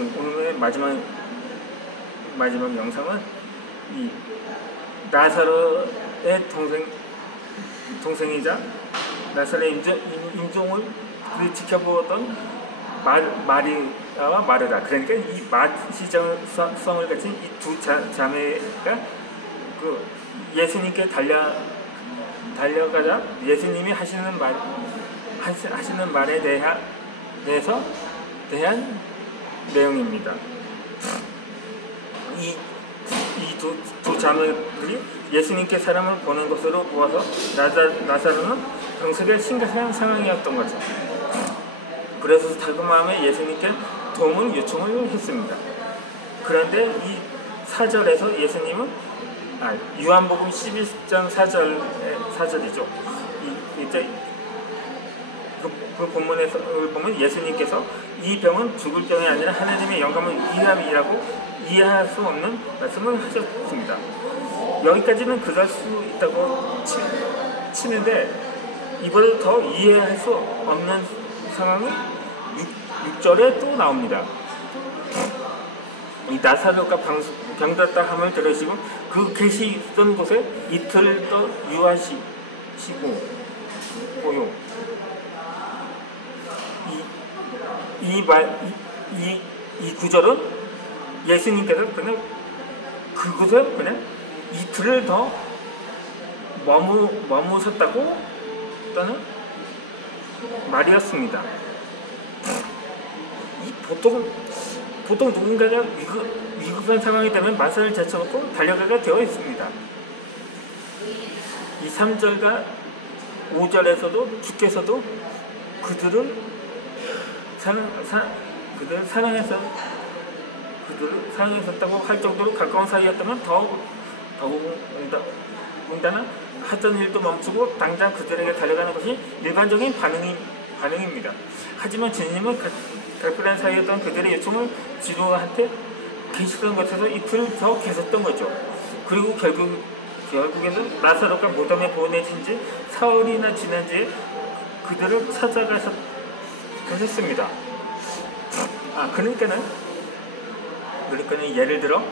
지금 오늘의 마지막 영상은 이 나사로의 동생이자 나사로의 임종을 지켜보던 마리아와 마르다, 그러니까 이 마시정성을 가진 이 두 자매가 그 예수님께 달려가자 예수님이 하시는 말에 대한 내용입니다. 이 두 자매들이 예수님께 사람을 보는 것으로 보아서 나사로는 병석에 심각한 상황이었던 거죠. 그래서 다급한 마음에 예수님께 도움을 요청을 했습니다. 그런데 이 4절에서 예수님은 요한복음 12장 4절이죠. 이제 그 본문에서 보면 예수님께서 이 병은 죽을 병이 아니라 하나님의 영감을 위함이라고 이해할 수 없는 말씀을 하셨습니다. 여기까지는 그럴 수 있다고 치는데 이보다 더 이해할 수 없는 상황이 6절에 또 나옵니다. 이 나사로가 병들었다 함을 들으시고 그 계시던 곳에 이틀 더 유하시고요. 이 구절은 예수님께서 그냥 그곳에 그냥 이틀을 더 머무셨다고 또는 말이었습니다. 보통 누군가가 위급한 상황이 되면 마사를 제쳐놓고 달려가게 되어 있습니다. 이 3절과 5절에서도 주께서도 그들을 사랑했었다고 할 정도로 가까운 사이였다면 더군다나 하던 일도 멈추고 당장 그들에게 달려가는 것이 일반적인 반응입니다. 하지만 주님은 달콤한 사이였던 그들의 요청을 지도한테 계시던 것에서 이틀 더 계셨던 거죠. 그리고 결국에는 나사로가 무덤에 보내진 지 사흘이나 지난 뒤에 그들을 찾아가셨습니다. 그러니까는 예를 들어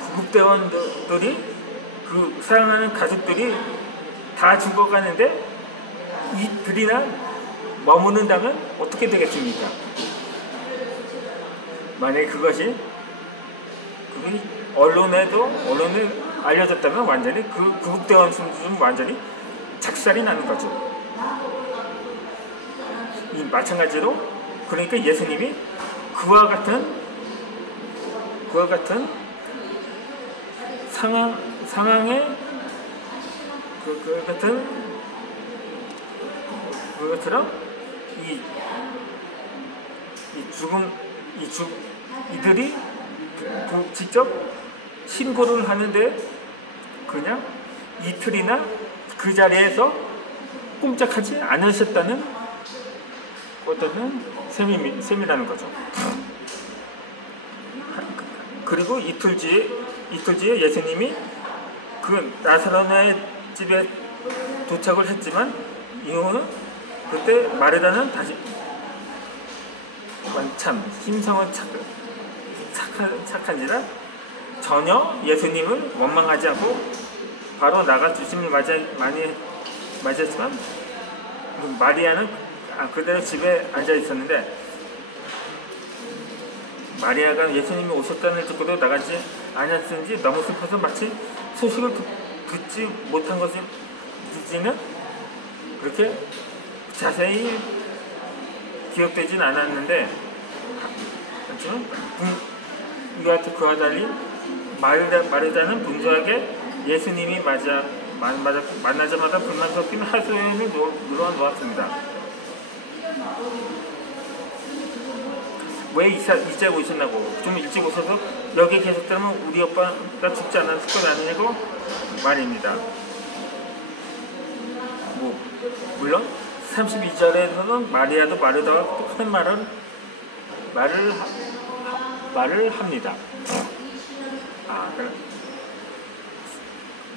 구급대원들이 그 사랑하는 가족들이 다 죽어가는데 이틀이나 머무는다면 어떻게 되겠습니까? 만약에 그것이 언론에 알려졌다면 완전히 그 구급대원 순수는 완전히 작살이 나는 거죠. 마찬가지로 그러니까 예수님이 그와 같은 상황에 그것처럼 이들이 직접 신고를 하는데 그냥 이틀이나 그 자리에서 꼼짝하지 않으셨다는 어떤 셈이라는 거죠. 그리고 이틀 뒤에 예수님이 그 나사로의 집에 도착을 했지만 이후는 그때 마르다는 다시 참 심성은 착한지라 전혀 예수님을 원망하지 않고 바로 나가 주님을 맞이했지만 마리아는 그대로 집에 앉아 있었는데 마리아가 예수님이 오셨다는 듣고도 나가지 않았는지 너무 슬퍼서 마치 소식을 듣지 못한 것인지는 그렇게 자세히 기억되진 않았는데 하지만 그와 달리 마르다는 분주하게 예수님이 만나자마자 불만 섞인 하소연을 눌러놓았습니다. 왜 이제 오셨나고? 좀 일찍 오셔서 여기 계셨다면 우리 오빠가 죽지 않았을 것 아니냐고 말입니다. 물론 32절에서는 마리아도 마르다와 똑같은 말을 합니다.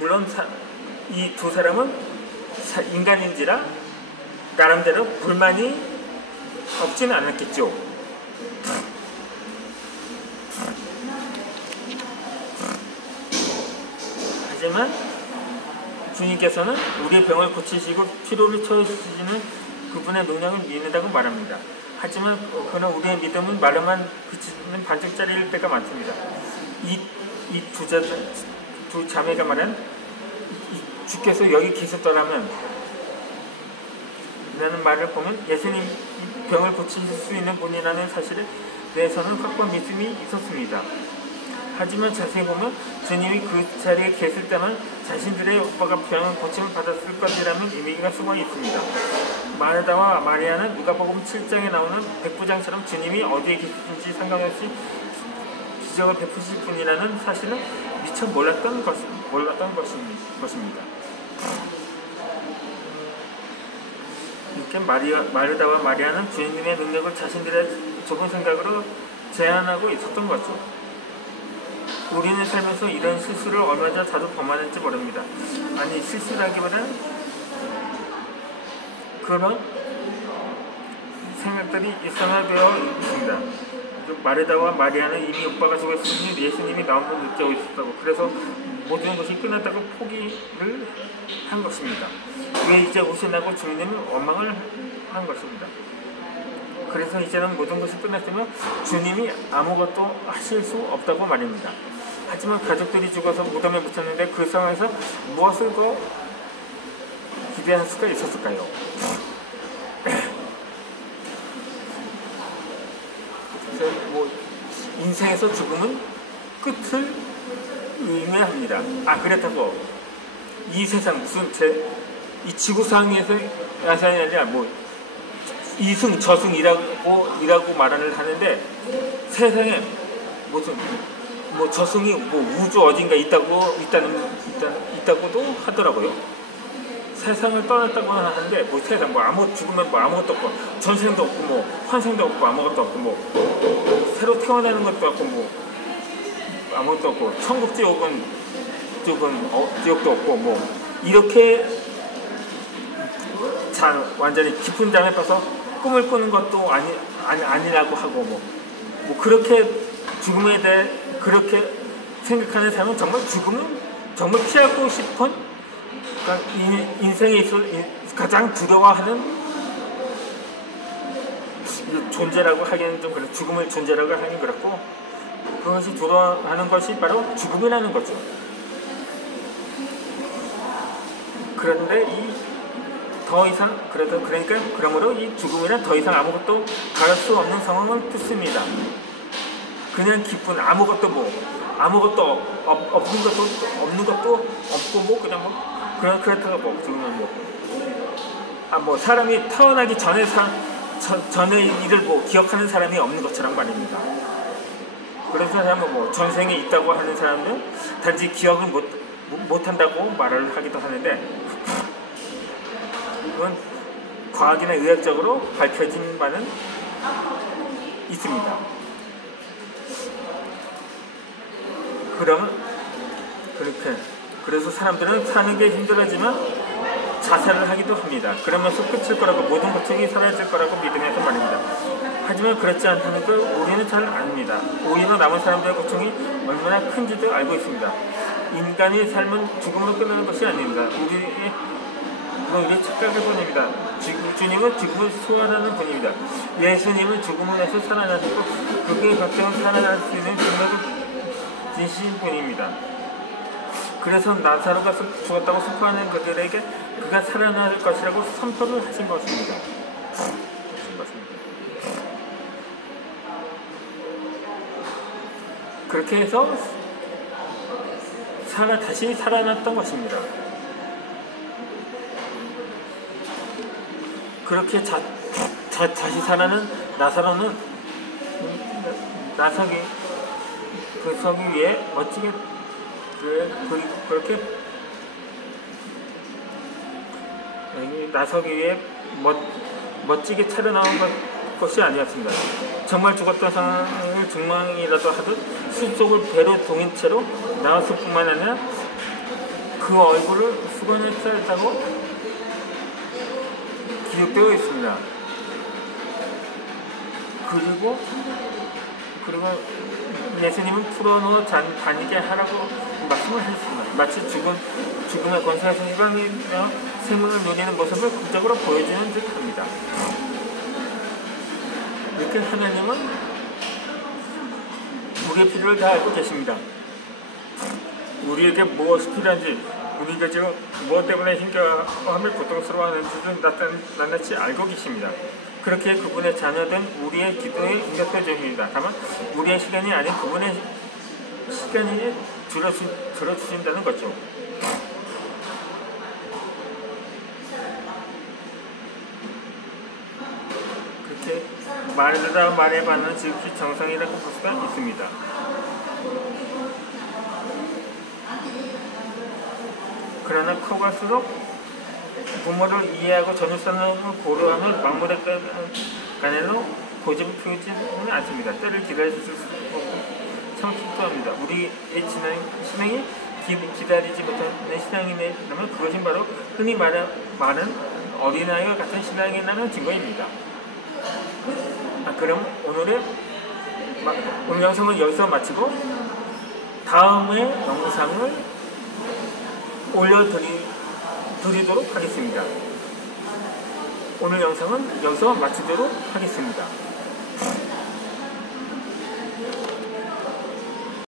물론 이 두 사람은 인간인지라 나름대로 불만이 없지는 않았겠죠. 하지만 주님께서는 우리의 병을 고치시고 피로를 채우시는 그분의 능력을 믿는다고 말합니다. 하지만 그러나 우리의 믿음은 말로만 그치는 반쪽짜리일 때가 많습니다. 이 두 자매가 말한 주께서 여기 계셨더라면 라는 말을 보면 예수님 병을 고치실 수 있는 분이라는 사실에 대해서는 확고한 믿음이 있었습니다. 하지만 자세히 보면 주님이 그 자리에 계실 때만 자신들의 오빠가 병을 고침을 받았을 것이라는 의미가 숨어 있습니다. 마르다와 마리아는 누가복음 7장에 나오는 백부장처럼 주님이 어디에 계시든지 상관없이 기적을 베푸실 분이라는 사실은 미처 몰랐던 것입니다. 이렇게 마르다와 마리아는 주님의 능력을 자신들의 좁은 생각으로 제한하고 있었던 거죠. 우리는 살면서 이런 실수를 얼마나 자주 범하는지 모릅니다. 아니, 실수라기보다는 그런 생각들이 일상화되어 있습니다. 마르다와 마리아는 이미 오빠가 죽었으니 예수님이 너무 늦게 오셨다고, 그래서 모든 것이 끝났다고 포기를 한 것입니다. 왜 이제 오시나고 주님은 원망을 한 것입니다. 그래서 이제는 모든 것이 끝났으면 주님이 아무것도 하실 수 없다고 말입니다. 하지만 가족들이 죽어서 무덤에 묻혔는데 그 상황에서 무엇을 더 기대할 수가 있었을까요? 인생에서 죽음은 끝을 의미합니다. 그렇다고 이 세상 이 지구상에서 야산이 아니라 이승 저승이라고 말을 하는데, 세상에 무슨 저승이 우주 어딘가 있다고도 하더라고요. 세상을 떠났다고 하는데 세상 죽으면 아무것도 없고, 전생도 없고 환생도 없고 아무것도 없고 새로 태어나는 것도 없고 아무것도 없고, 천국 지옥은 지옥도 없고 이렇게 완전히 깊은 잠에 빠서 꿈을 꾸는 것도 아니라고 하고 그렇게 죽음에 대해 그렇게 생각하는 사람은 정말 죽음은 정말 피하고 싶은, 그러니까 인생에 있어 가장 두려워하는 존재라고 하기는 좀 그렇고, 죽음을 존재라고 하긴 그렇고, 그것이 두려워하는 것이 바로 죽음이라는 거죠. 그런데 그러므로 이 죽음이란 더 이상 아무것도 바랄 수 없는 상황을 뜻습니다. 그냥 기쁜 아무것도 없는 것도 없고 그렇다고 죽으면 사람이 태어나기 전의 일을 기억하는 사람이 없는 것처럼 말입니다. 그런 사람은 전생에 있다고 하는 사람은 단지 기억을 못한다고 말을 하기도 하는데, 그건 과학이나 의학적으로 밝혀진 바는 있습니다. 그래서 사람들은 사는 게 힘들어지만 자살을 하기도 합니다. 그러면서 끝일 거라고, 모든 고통이 사라질 거라고 믿으면서 말입니다. 하지만 그렇지 않다는 걸 우리는 잘 압니다. 오히려 남은 사람들의 고통이 얼마나 큰지도 알고 있습니다. 인간의 삶은 죽음으로 끝나는 것이 아닙니다. 우리의 착각을 보냅니다. 주님은 죽음을 소환하는 분입니다. 예수님은 죽음에서 살아나시고 그게 걱정을 살아날 수 있는 능력을 주신 분입니다. 그래서 나사로가 죽었다고 선포하는 그들에게 그가 살아날 것이라고 선포를 하신 것입니다. 그렇게 해서 다시 살아났던 것입니다. 그렇게 다시 살아난 나사로는 그 석 위에 멋지게 그렇게 나서기 위해 멋지게 차려나온 것이 아니었습니다. 정말 죽었던 상황을 중망이라도 하듯 술 속을 배로 동인 채로 나왔을 뿐만 아니라 그 얼굴을 수건에 싸였다고 기록되어 있습니다. 그리고 예수님은 풀어놓아 다니게 하라고 말씀을 하셨습니다. 마치 죽음의 권세에서 해방이며 생명을 누리는 모습을 극적으로 보여주는 듯합니다. 이렇게 하나님은 우리의 필요를 다 알고 계십니다. 우리에게 무엇이 필요한지, 우리가 지금 무엇 때문에 힘겨워함을 고통스러워하는지를 낱낱이 알고 계십니다. 그렇게 그분의 자녀된 우리의 기도에 응답해 주십니다. 다만 우리의 시간이 아닌 그분의 시간이 들어주신다는 거죠. 그렇게 말하다 말에 반하는 지극히 정상이라고 볼 수가 있습니다. 그러나 커갈수록 부모를 이해하고 전유산을 고려하는 막무대 간에로 고집을 피우지는 않습니다. 때를 기다려줄 수 없고 참 슬퍼합니다. 우리의 신앙이 기다리지 못하는 신앙이라면 그것이 바로 흔히 말하는 어린아이와 같은 신앙이라는 증거입니다. 그럼 오늘 영상을 여기서 마치고 다음의 영상을 올려드리도록 하겠습니다. 오늘 영상은 여기서 마치도록 하겠습니다.